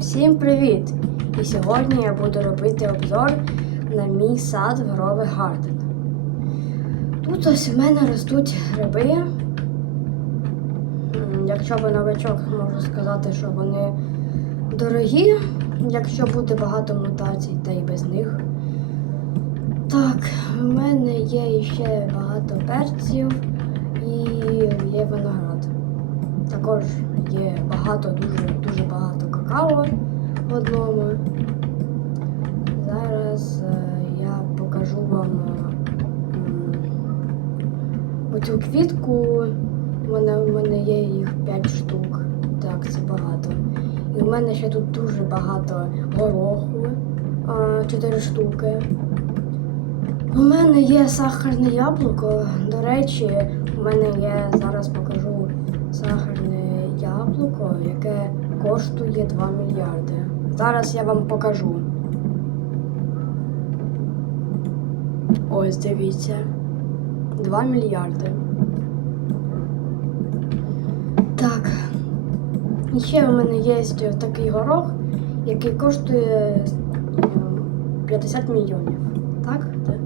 Всім привіт! І сьогодні я буду робити обзор на мій сад в Грове Гарден. Тут ось у мене ростуть гриби. Якщо ви новачок, можу сказати, що вони дорогі, якщо буде багато мутацій, та й без них. Так, в мене є ще багато перців і є виноград. Також є багато, дуже, дуже багато какао в одному. Зараз е, я покажу вам е, оцю квітку. Мене, у мене є їх 5 штук. Так, це багато. І в мене ще тут дуже багато гороху, 4 штуки. У мене є сахарне яблуко. До речі, у мене є, зараз покажу сахарне яблуко, яке коштує 2 мільярди. Зараз я вам покажу. Ось дивіться. 2 мільярди. Так. І ще в мене є такий горох, який коштує е, 50 мільйонів. Так? Так.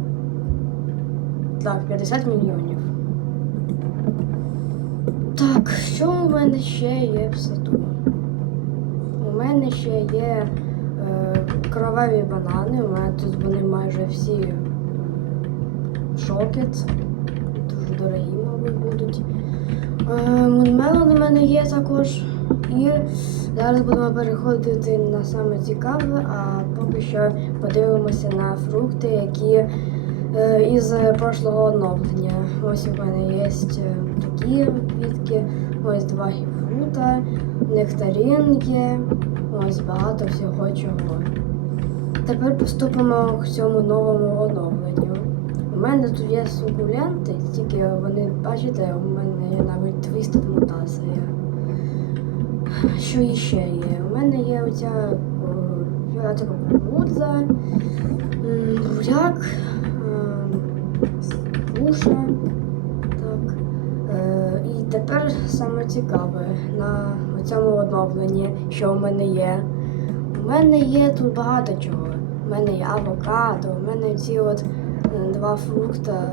Так, 50 мільйонів. Так, що у мене ще є в саду? Мене ще є е, кроваві банани. У мене тут вони майже всі м, шокет. Дуже дорогі, мабуть, будуть. Е, Мунмелон у мене є також. І зараз будемо переходити на саме цікаве, а поки що подивимося на фрукти, які е, із прошлого оновлення. Ось у мене є е, такі квітки, ось два гіфрута, нектарин ось багато всього чого. Тепер поступимо к цьому новому оновленню. У мене тут є сукуленти, тільки вони, бачите, у мене є навіть твістед мутація. Що іще є? У мене є оця о, ця кукурудза, буряк, буша. Тепер саме цікаве на цьому оновленні, що в мене є. У мене є тут багато чого. У мене є авокадо, у мене ці от е, два фрукта.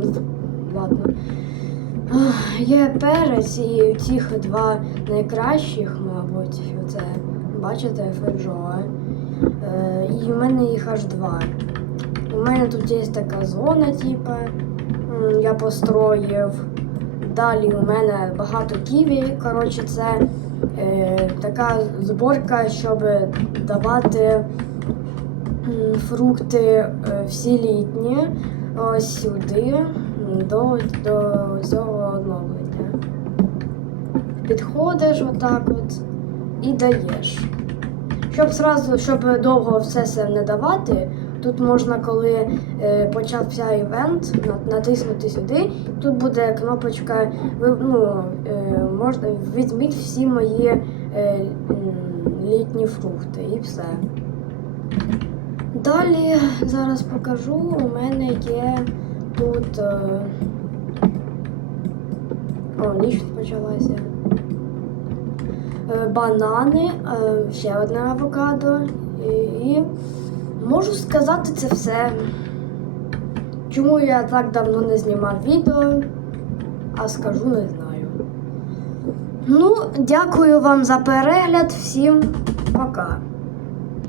Ну, Ладно. Є перець і цих два найкращих, мабуть, оце, бачите, феджоа. Е, і в мене їх аж два. У мене тут є така зона, типу, я построїв. Далі у мене багато ківі. Коротше, це е, така зборка, щоб давати фрукти е, всі літні ось сюди, до, до цього оновлення. Підходиш отак от і даєш. Щоб зразу, щоб довго все це не давати, тут можна, коли е, почався івент, натиснути сюди. Тут буде кнопочка ну, е, можна візьміть всі мої е, літні фрукти і все. Далі зараз покажу. У мене є тут. О, ніч почалася. Банани, ще одне авокадо. І можу сказати це все. Чому я так давно не знімав відео, а скажу не знаю. Ну, дякую вам за перегляд. Всім пока.